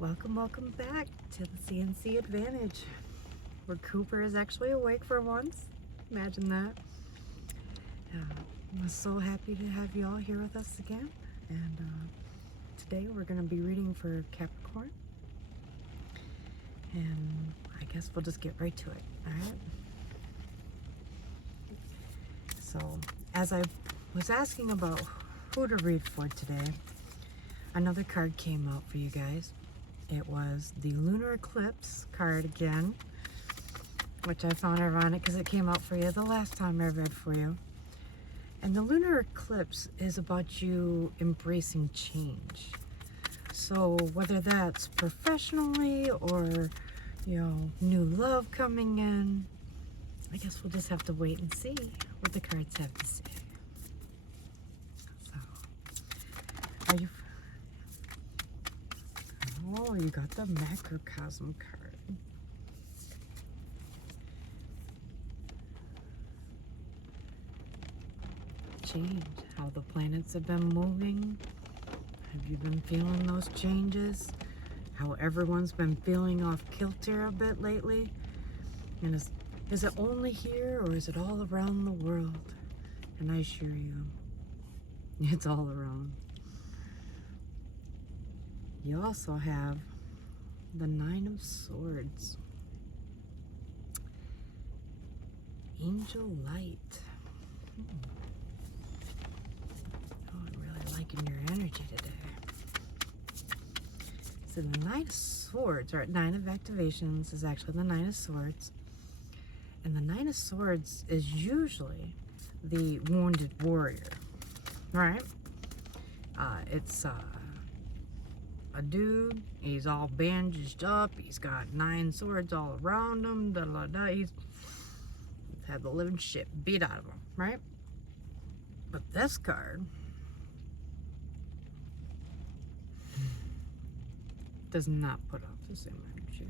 Welcome back to the CNC Advantage, where Cooper is actually awake for once. Imagine that. I'm so happy to have you all here with us again. And today we're going to be reading for Capricorn. And I guess we'll just get right to it, alright? So, as I was asking about who to read for today, another card came out for you guys. It was the Lunar Eclipse card again, which I found ironic because it came out for you the last time I read for you. And the Lunar Eclipse is about you embracing change. So whether that's professionally or, new love coming in, I guess we'll just have to wait and see what the cards have to say. So, are you... Oh, you got the Macrocosm card. Change, how the planets have been moving. Have you been feeling those changes? How everyone's been feeling off kilter a bit lately? And is it only here or is it all around the world? And I assure you, it's all around. You also have the Nine of Swords. Angel Light. Oh, I'm really liking your energy today. So the Nine of Swords, or Nine of Activations, is actually the Nine of Swords. And the Nine of Swords is usually the wounded warrior, right? It's a dude, he's all bandaged up, he's got 9 swords all around him, he's had the living shit beat out of him, right? But this card does not put off the same energy,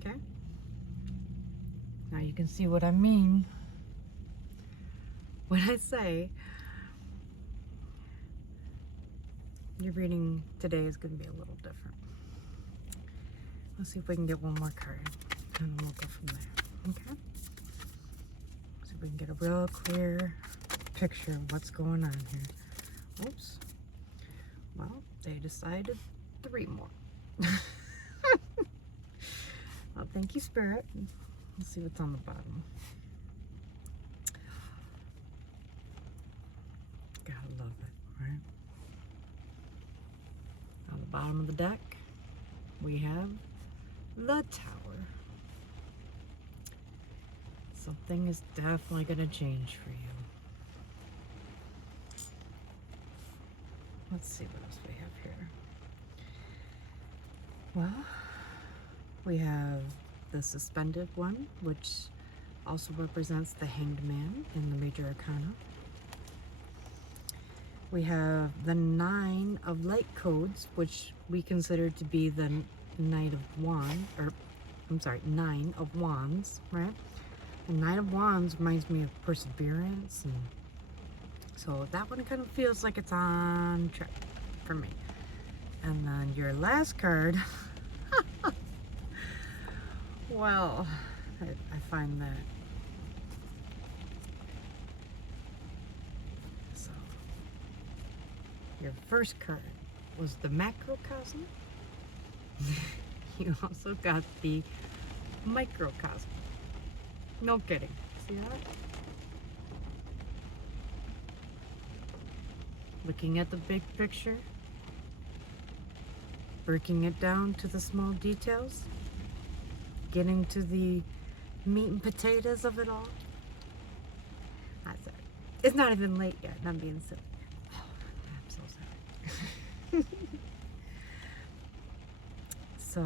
okay? Now you can see what I mean when I say your reading today is going to be a little different. Let's see if we can get one more card, and we'll go from there, okay? See if we can get a real clear picture of what's going on here. Oops. Well, they decided 3 more. Well, thank you, Spirit. Let's see what's on the bottom. Gotta love it, right? On the bottom of the deck, we have the Tower. Something is definitely going to change for you. Let's see what else we have here. Well, we have the Suspended one, which also represents the Hanged Man in the Major Arcana. We have the 9 of Light Codes, which we consider to be the Knight of Wands, or I'm sorry, 9 of Wands, right? The 9 of Wands reminds me of perseverance, and so that one kind of feels like it's on track for me. And then your last card, well, I find that so. Your first card was the Macrocosm. You also got the Microcosm. No kidding. See that? Looking at the big picture, breaking it down to the small details, getting to the meat and potatoes of it all. I'm sorry. It's not even late yet, and I'm being silly. I'm so sorry. So,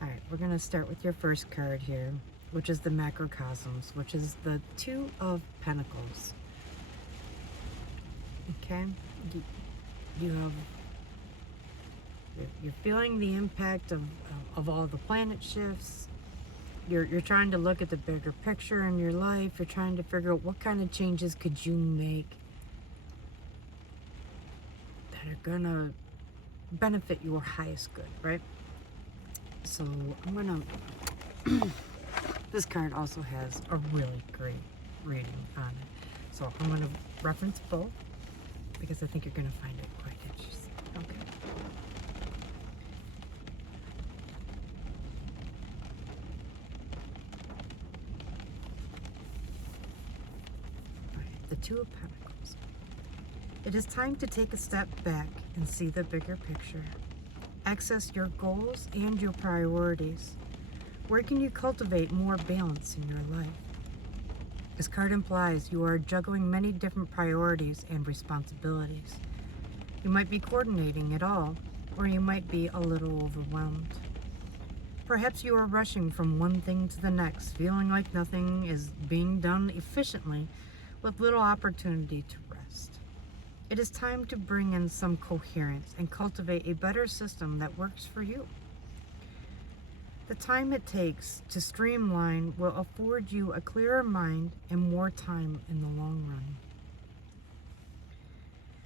alright, we're going to start with your first card here, which is the Macrocosms, which is the 2 of Pentacles. Okay? You're feeling the impact of all the planet shifts. You're trying to look at the bigger picture in your life. You're trying to figure out what kind of changes could you make that are gonna benefit your highest good, right? So I'm gonna this card also has a really great reading on it, so I'm gonna reference both because I think you're gonna find it quite interesting. Okay. The Two of Pentacles. It is time to take a step back and see the bigger picture. Access your goals and your priorities. Where can you cultivate more balance in your life? This card implies you are juggling many different priorities and responsibilities. You might be coordinating it all, or you might be a little overwhelmed. Perhaps you are rushing from one thing to the next, feeling like nothing is being done efficiently with little opportunity to rest. It is time to bring in some coherence and cultivate a better system that works for you. The time it takes to streamline will afford you a clearer mind and more time in the long run.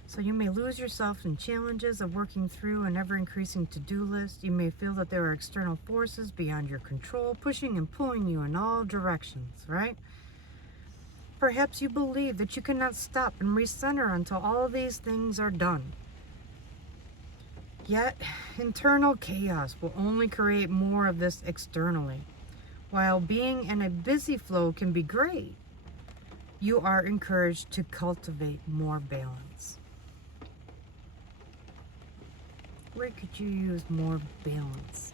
So you may lose yourself in challenges of working through an ever-increasing to-do list. You may feel that there are external forces beyond your control, pushing and pulling you in all directions, right? Perhaps you believe that you cannot stop and recenter until all of these things are done. Yet, internal chaos will only create more of this externally. While being in a busy flow can be great, you are encouraged to cultivate more balance. Where could you use more balance?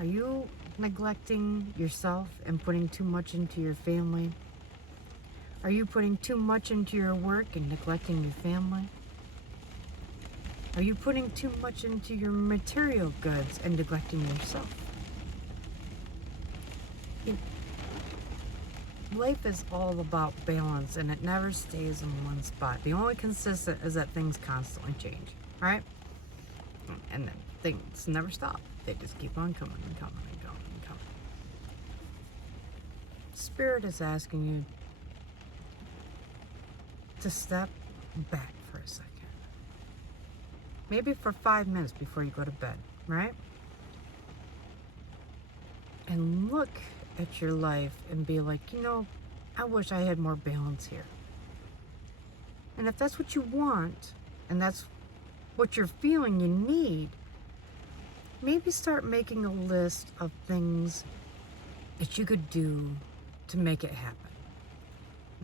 Are you neglecting yourself and putting too much into your family? Are you putting too much into your work and neglecting your family? Are you putting too much into your material goods and neglecting yourself? Life is all about balance, and it never stays in one spot. The only consistent is that things constantly change, right? And then things never stop. They just keep on coming and coming and coming and coming. Spirit is asking you to step back for a second. Maybe for 5 minutes before you go to bed, right? And look at your life and be like, I wish I had more balance here. And if that's what you want, and that's what you're feeling you need, maybe start making a list of things that you could do to make it happen.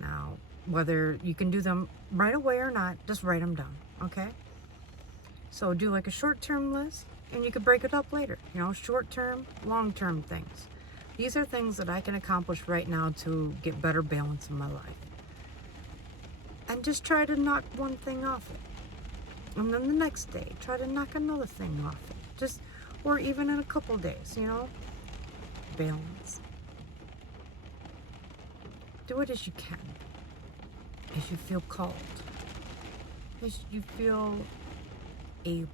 Now, whether you can do them right away or not, just write them down, okay? So do like a short-term list, and you could break it up later. Short-term, long-term things. These are things that I can accomplish right now to get better balance in my life. And just try to knock one thing off it. And then the next day, try to knock another thing off it. Or even in a couple days, balance. Do it as you can, as you feel called, as you feel able,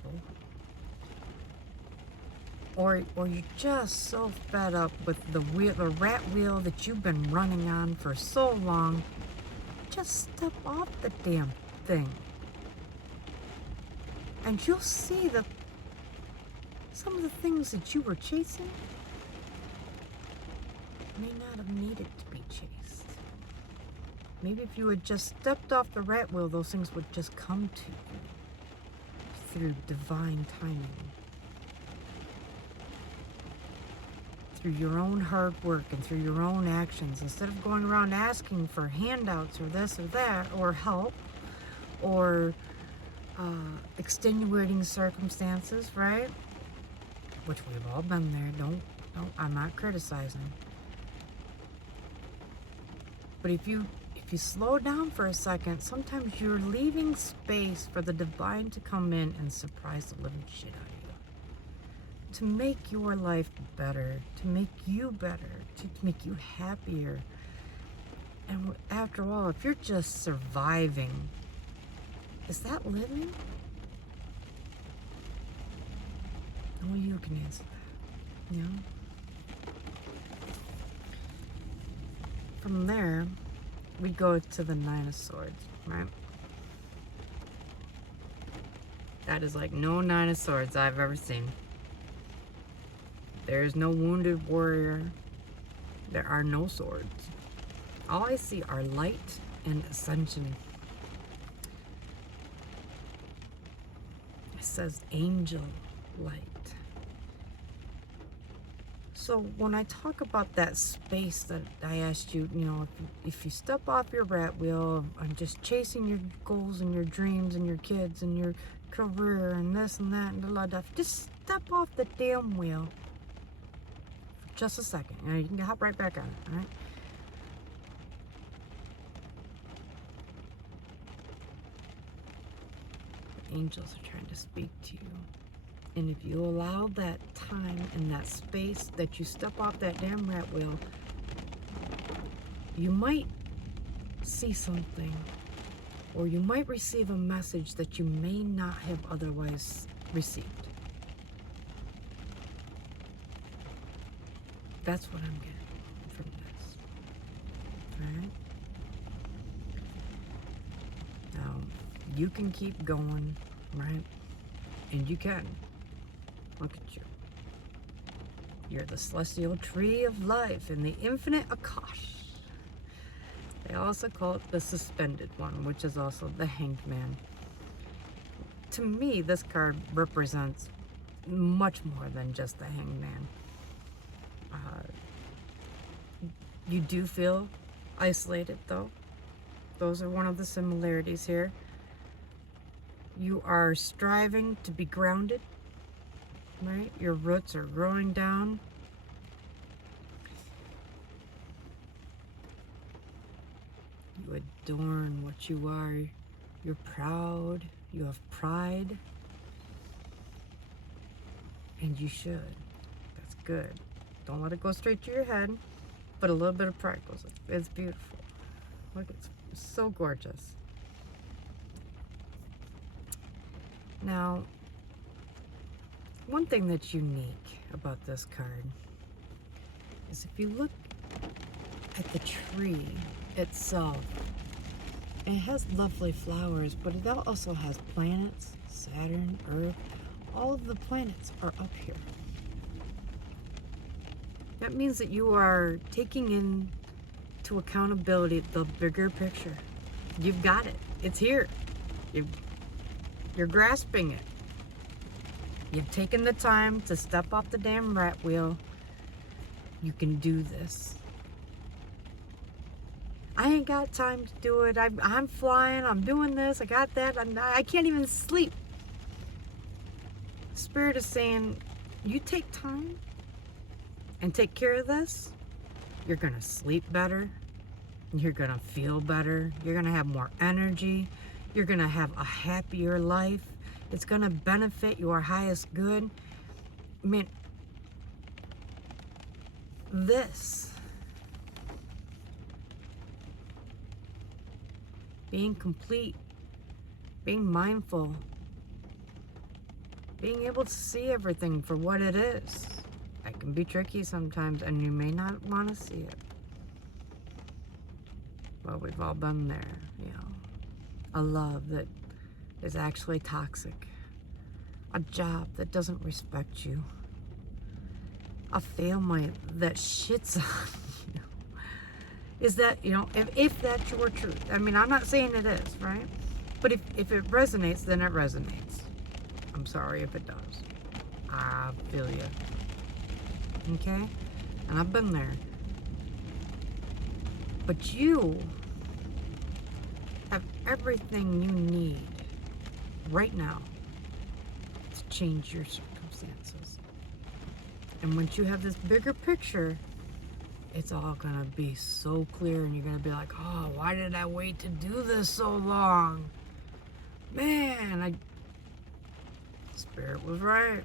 or you're just so fed up with the rat wheel that you've been running on for so long. Just step off the damn thing, and you'll see that some of the things that you were chasing may not have needed to be chased. Maybe if you had just stepped off the rat wheel, those things would just come to you through divine timing, through your own hard work and through your own actions, instead of going around asking for handouts or this or that, or help, or extenuating circumstances, right? Which we've all been there. I'm not criticizing. But if you slow down for a second, sometimes you're leaving space for the divine to come in and surprise the living shit out of you. To make your life better, to make you better, to make you happier. And after all, if you're just surviving, is that living? Only you can answer that, From there, we go to the Nine of Swords, right? That is like no Nine of Swords I've ever seen. There is no wounded warrior. There are no swords. All I see are light and ascension. It says angel light. So when I talk about that space that I asked you, you know, if you step off your rat wheel and just chasing your goals and your dreams and your kids and your career and this and that and blah, blah, blah, just step off the damn wheel for just a second. You know, you can hop right back on it, all right? The angels are trying to speak to you. And if you allow that time and that space that you step off that damn rat wheel, you might see something, or you might receive a message that you may not have otherwise received. That's what I'm getting from this. All right? Now, you can keep going, right? And you can. Look at you. You're the celestial tree of life and the infinite Akash. They also call it the suspended one, which is also the hanged man. To me, this card represents much more than just the hanged man. You do feel isolated, though. Those are one of the similarities here. You are striving to be grounded. Right? Your roots are growing down. You adorn what you are. You're proud. You have pride. And you should. That's good. Don't let it go straight to your head. But a little bit of pride goes. It's beautiful. Look, it's so gorgeous. Now, one thing that's unique about this card is if you look at the tree itself, it has lovely flowers, but it also has planets, Saturn, Earth. All of the planets are up here. That means that you are taking into accountability the bigger picture. You've got it. It's here. You're grasping it. You've taken the time to step off the damn rat wheel. You can do this. I ain't got time to do it. I'm flying. I'm doing this. I got that. I can't even sleep. Spirit is saying, you take time and take care of this. You're going to sleep better. You're going to feel better. You're going to have more energy. You're going to have a happier life. It's going to benefit your highest good. I mean, this, being complete, being mindful, being able to see everything for what it is. It can be tricky sometimes, and you may not want to see it. Well, we've all been there, you know. A love that is actually toxic. A job that doesn't respect you. A family that shits on you. Is that, you know, if that's your truth. I mean, I'm not saying it is, right? But if it resonates, then it resonates. I'm sorry if it does. I feel you. Okay? And I've been there. But you have everything you need right now to change your circumstances. And once you have this bigger picture, it's all gonna be so clear, and you're gonna be like, oh, why did I wait to do this so long? Man, Spirit was right.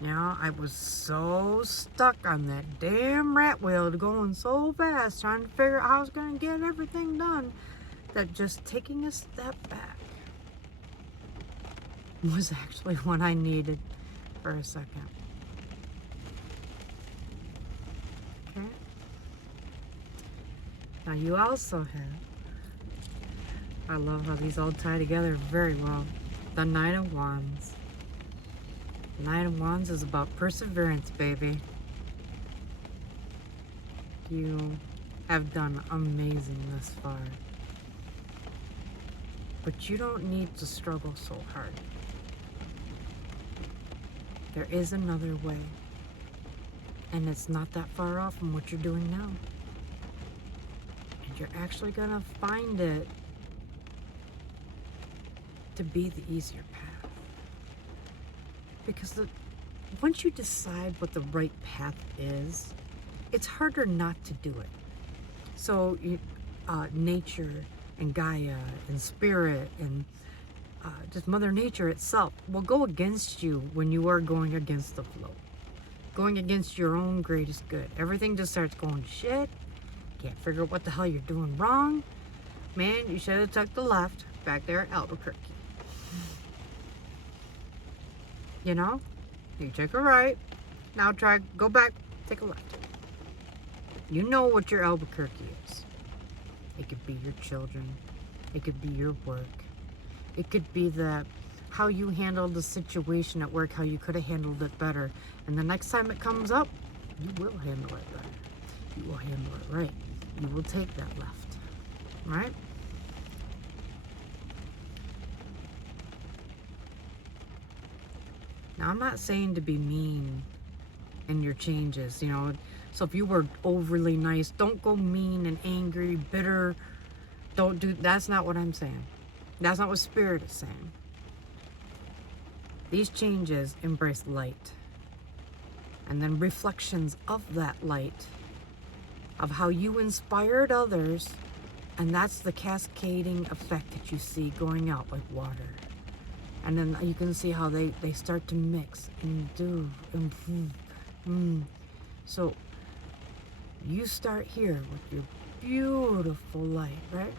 You know, I was so stuck on that damn rat wheel going so fast, trying to figure out how I was gonna get everything done, that just taking a step back was actually what I needed for a second. Okay? Now you also have, I love how these all tie together very well. The Nine of Wands. The Nine of Wands is about perseverance, baby. You have done amazing thus far. But you don't need to struggle so hard. There is another way. And it's not that far off from what you're doing now. And you're actually gonna find it to be the easier path. Because once you decide what the right path is, it's harder not to do it. So nature and Gaia and spirit and just Mother Nature itself will go against you when you are going against the flow. Going against your own greatest good. Everything just starts going to shit. Can't figure out what the hell you're doing wrong. Man, you should have took the left back there at Albuquerque. You know? You took a right. Now go back, take a left. You know what your Albuquerque is. It could be your children. It could be your work. It could be how you handled the situation at work, how you could have handled it better. And the next time it comes up, you will handle it better. You will handle it right. You will take that left. Right? Now, I'm not saying to be mean in your changes, you know. So if you were overly nice, don't go mean and angry, bitter. That's not what I'm saying. That's not what Spirit is saying. These changes embrace light. And then reflections of that light, of how you inspired others, and that's the cascading effect that you see going out like water. And then you can see how they start to mix and do. So you start here with your beautiful light, right?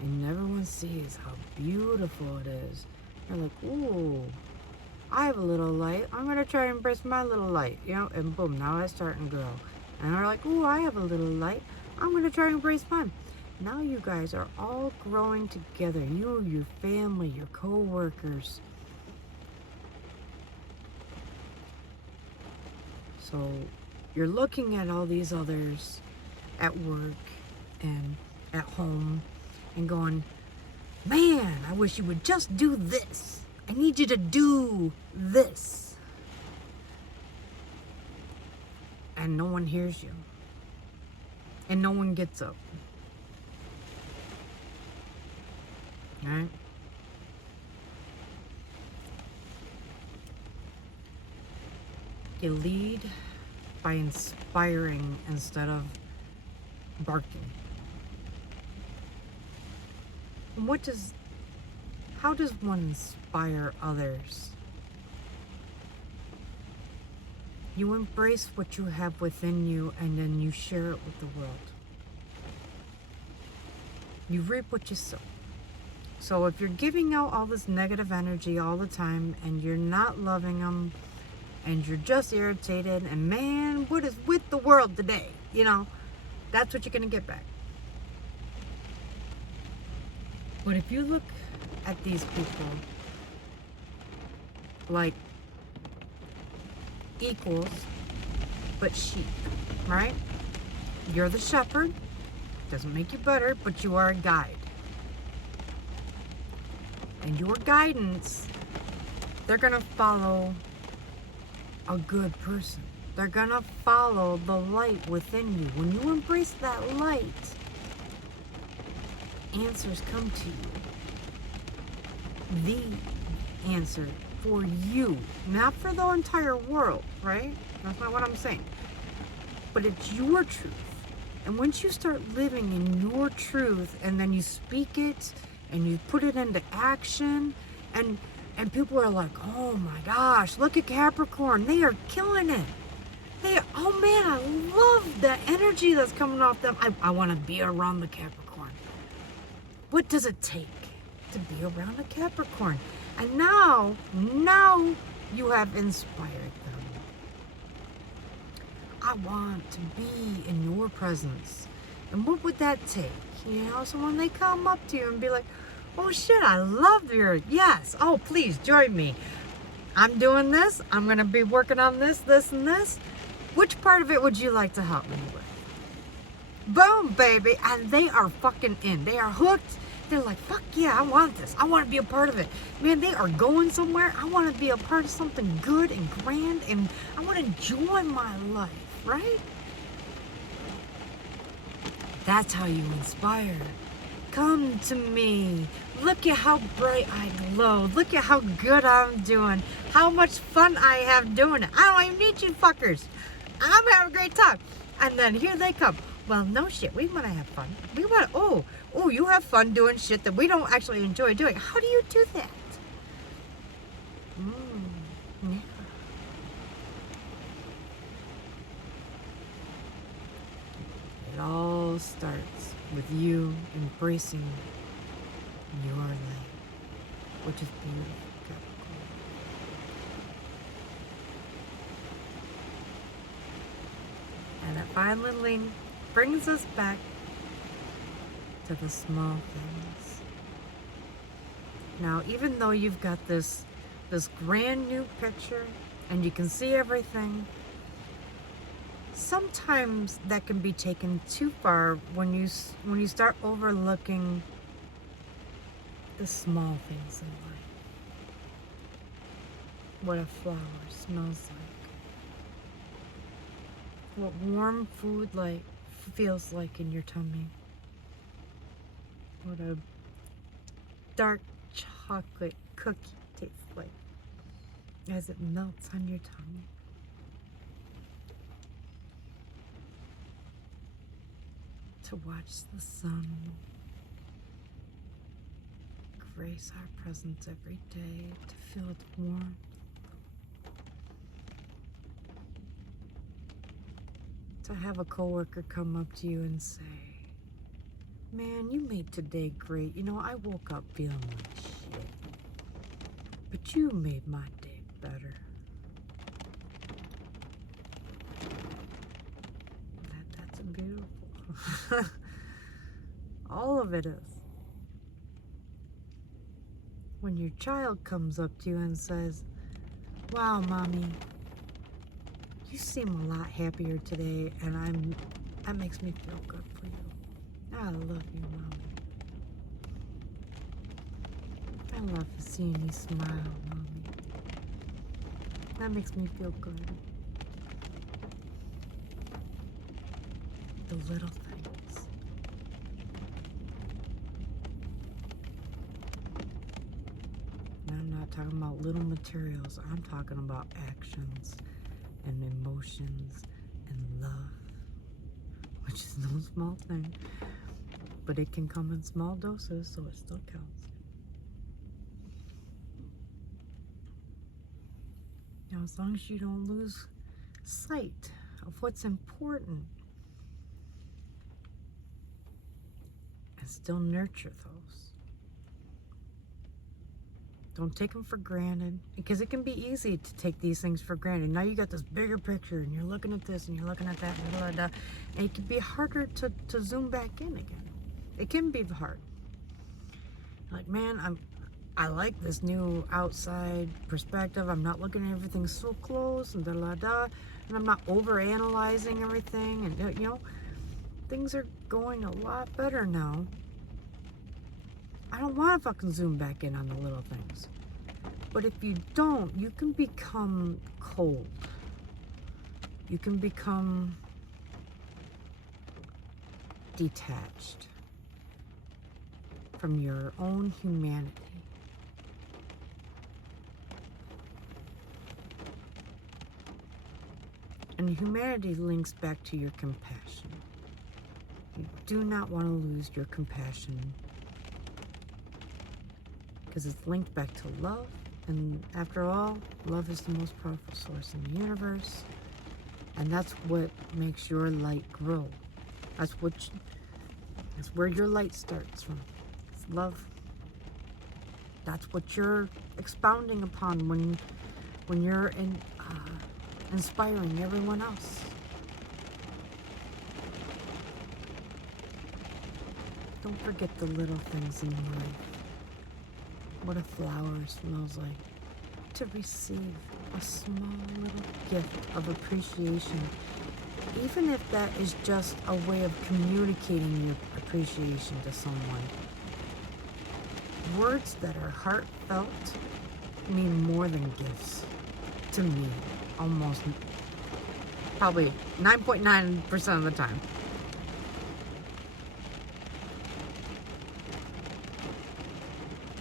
And everyone sees how beautiful it is. They're like, ooh, I have a little light. I'm going to try to embrace my little light, you know? And boom, now it's starting to grow. And they're like, ooh, I have a little light. I'm going to try to embrace mine. Now you guys are all growing together. You, your family, your co-workers. So you're looking at all these others at work and at home and going, man, I wish you would just do this. I need you to do this. And no one hears you. And no one gets up. Right? You lead by inspiring instead of barking. And how does one inspire others? You embrace what you have within you and then you share it with the world. You reap what you sow. So if you're giving out all this negative energy all the time and you're not loving them and you're just irritated and man, what is with the world today? You know, that's what you're going to get back. But if you look at these people like equals, but sheep, right? You're the shepherd. Doesn't make you better, but you are a guide. And your guidance, they're going to follow a good person. They're going to follow the light within you. When you embrace that light, answers come to you. The answer for you, not for the entire world, right? That's not what I'm saying. But it's your truth. And once you start living in your truth and then you speak it and you put it into action and people are like, oh my gosh, look at Capricorn. They are killing it. Oh man, I love the energy that's coming off them. I want to be around the Capricorn. What does it take to be around a Capricorn? And now you have inspired them. I want to be in your presence. And what would that take? You know, so when they come up to you and be like, Oh shit, I love your, yes. Oh, please join me. I'm doing this. I'm going to be working on this, this, and this. Which part of it would you like to help me with? Boom, baby. And they are fucking in. They are hooked. They're like, fuck yeah, I want this. I want to be a part of it. Man, they are going somewhere. I want to be a part of something good and grand, and I want to enjoy my life, right? That's how you inspire. Come to me. Look at how bright I glow. Look at how good I'm doing. How much fun I have doing it. I don't even need you fuckers. I'm having a great time. And then here they come. Well, no shit. We want to have fun. We want to, oh, you have fun doing shit that we don't actually enjoy doing. How do you do that? Yeah. It all starts with you embracing your life, which is beautiful, Capricorn. And it finally brings us back to the small things. Now, even though you've got this grand new picture and you can see everything, sometimes that can be taken too far when you start overlooking the small things in life. What a flower smells like. What warm food feels like in your tummy. What a dark chocolate cookie tastes like as it melts on your tongue. To watch the sun grace our presence every day, to feel its warmth. To have a coworker come up to you and say, man, you made today great. You know, I woke up feeling like shit, but you made my day better. That's beautiful. All of it is. When your child comes up to you and says, wow, mommy, you seem a lot happier today, and that makes me feel good for you. I love you, mommy. I love seeing you smile, mommy. That makes me feel good. The little things. And I'm not talking about little materials. I'm talking about actions and emotions and love, which is no small thing, but it can come in small doses, so it still counts. Now, as long as you don't lose sight of what's important and still nurture those. Don't take them for granted, because it can be easy to take these things for granted. Now you got this bigger picture, and you're looking at this, and you're looking at that, and blah, blah, blah, and it can be harder to zoom back in again. It can be hard. Like, man, I like this new outside perspective. I'm not looking at everything so close, and blah, blah, and I'm not over-analyzing everything, and, you know, things are going a lot better now. I don't want to fucking zoom back in on the little things. But if you don't, you can become cold. You can become detached from your own humanity. And humanity links back to your compassion. You do not want to lose your compassion, because it's linked back to love, and after all, love is the most powerful source in the universe, and that's what makes your light grow. That's where your light starts from. It's love. That's what you're expounding upon when you're inspiring everyone else. Don't forget the little things in life. what a flower smells like. To receive a small little gift of appreciation, even if that is just a way of communicating your appreciation to someone. Words that are heartfelt mean more than gifts to me, almost, probably 9.9% of the time.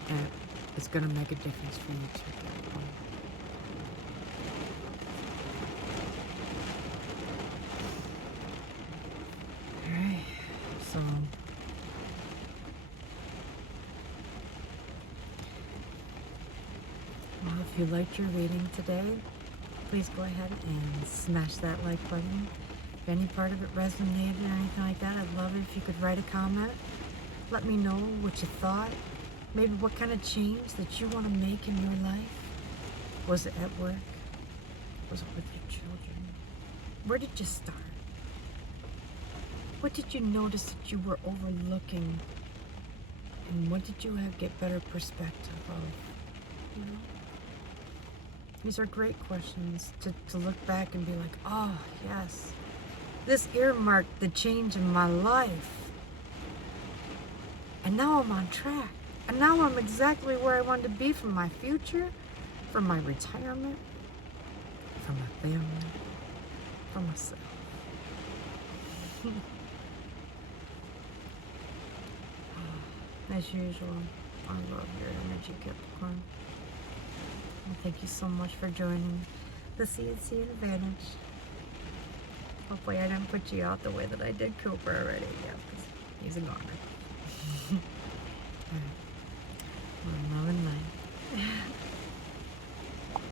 And it's going to make a difference for you too. Alright, so well, if you liked your reading today, please go ahead and smash that like button. If any part of it resonated or anything like that, I'd love it if you could write a comment. Let me know what you thought. Maybe what kind of change that you want to make in your life. Was it at work? Was it with your children? Where did you start? What did you notice that you were overlooking? And what did you get better perspective of? You know? These are great questions to look back and be like, oh, yes. This earmarked the change in my life. And now I'm on track. And now I'm exactly where I want to be for my future, for my retirement, for my family, for myself. As usual, I love your energy, Capricorn. And thank you so much for joining the CNC Advantage. Hopefully I didn't put you out the way that I did Cooper already. Yeah, because he's a goner. All right. Love and light.